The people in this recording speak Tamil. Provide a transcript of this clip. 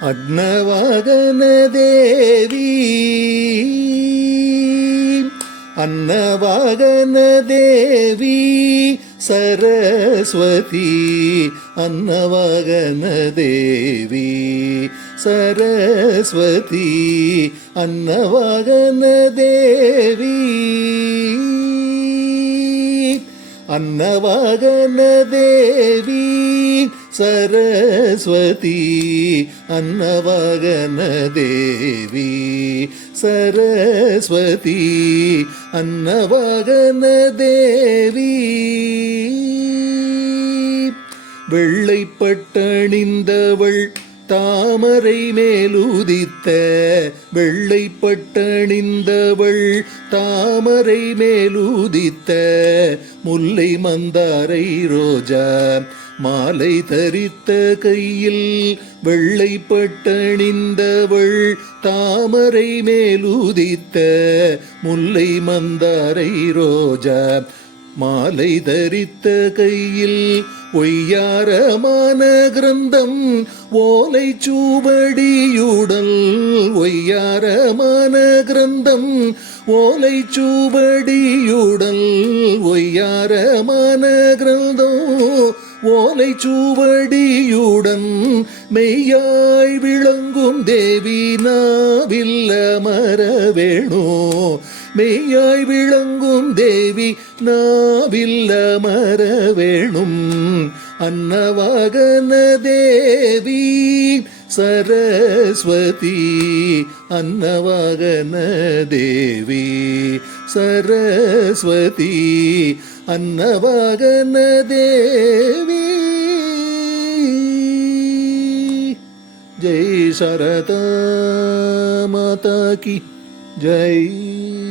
அன்னவாகன தேவி அன்னவாகன தேவி சரஸ்வதி அன்னவாகன தேவி சரஸ்வதி அன்னவாகன தேவி அன்னவாகன தேவி சரஸ்வதி அன்னவாகன தேவி சரஸ்வதி அன்னவாகன தேவி வெள்ளைப்பட்டணிந்தவள் தாமரை மேலுதித்த வெள்ளைப்பட்டணிந்தவள் தாமரை மேலுதித்த முல்லை மந்தாரை ரோஜா மாலை தரித்த கையில் வெள்ளைப்பட்டணிந்தவள் தாமரை மேலுதித்த முல்லை மந்தாரை ரோஜா மாலை தரித்த கையில் ஒய்யாரமான கிரந்தம் ஓலை சூபடியுடல் ஒய்யாரமான கிரந்தம் ஓலை சூபடியுடல் ஒய்யாரமான கிரந்தம் ஓலை சூவடியுடன் மெய்யாய் விளங்கும் தேவி நாவில்ல மரவேணோ மெய்யாய் விளங்கும் தேவி நாவில்ல மரவேணும் அன்னவாகன தேவி சரஸ்வதி அன்னவாகன தேவி சரஸ்வதி அன்னவாகன தேவி ஜெய் சரதா மாதா கி ஜெய்.